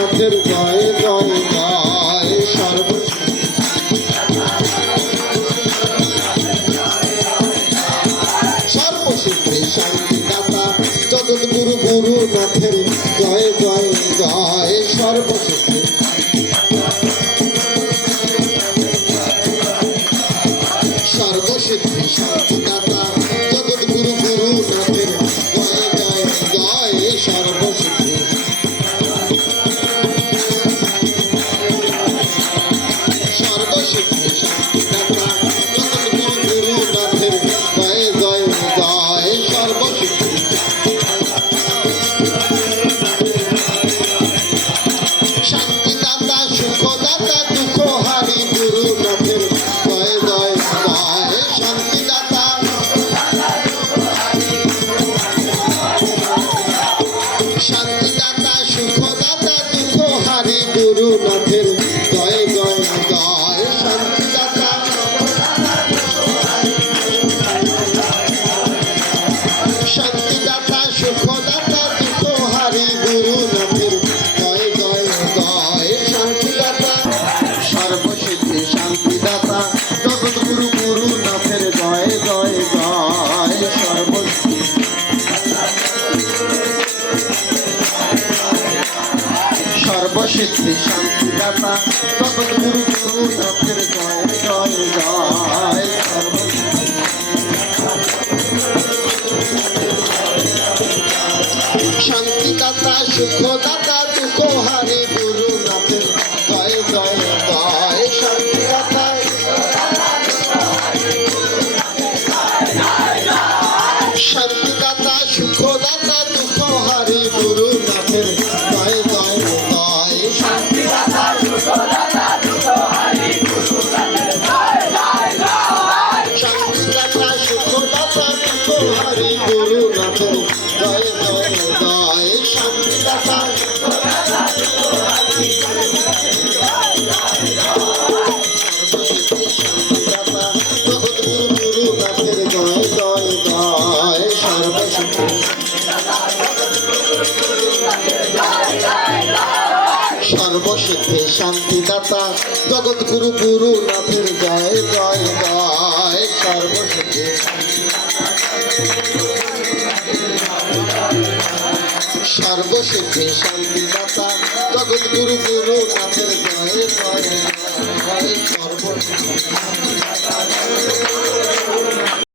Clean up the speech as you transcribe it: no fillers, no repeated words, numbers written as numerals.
নাথের জয় জয় জয়। সর্বসিদ্ধি শান্তিদাতা জগৎগুরু গুরুনাথের জয় জয় জয়। সর্বসিদ্ধি সর্বসিদ্ধি শান্তিদাতা জগৎগুরু গুরুনাথের জয় জয় জয়। সর্বসিদ্ধি সর্বসিদ্ধি শান্তিদাতা জগৎগুরু গুরুনাথের জয় জয় জয়। সর্বসিদ্ধি শান্তিদাতা সুখদাতা দুঃখহারি গুরুনাথের জয় জয় জয়। শান্তিদাতা শান্তিদাতা সুখদাতা দুঃখহারি গুরুনাথের জয় জয় জয়। শান্তিদাতা শান্তিদাতা সুখদাতা দুঃখহারি গুরুনাথের জয় জয় জয়। শান্তিদাতা সর্বসিদ্ধি শান্তিদাতা জগৎগুরু গুরুনাথের জয় জয় জয়। সর্বসিদ্ধি সর্বসিদ্ধি শান্তিদাতা জগৎগুরু গুরুনাথের জয় জয় জয়। শান্তিদাতা সুখদাতা দুঃখহারি গুরুনাথের জয় জয় জয়। শান্তিদাতা শান্তিদাতা সুখদাতা দুঃখহারি গুরুনাথের জয় জয় জয়। শান্তিদাতা সুখদাতা দুঃখহারি গুরুনাথের জয় জয় জয়। শান্তিদাতা সুখদাতা দুঃখহারি গুরুনাথের জয় জয় জয়। শান্তিদাতা সর্বসিদ্ধি শান্তিদাতা জগৎগুরু গুরুনাথের জয় জয় জয়। সর্বসিদ্ধি সর্বসিদ্ধি শান্তিদাতা জগৎগুরু গুরুনাথের জয় জয় জয়। সর্বসিদ্ধি সর্বসিদ্ধি শান্তিদাতা জগৎগুরু গুরু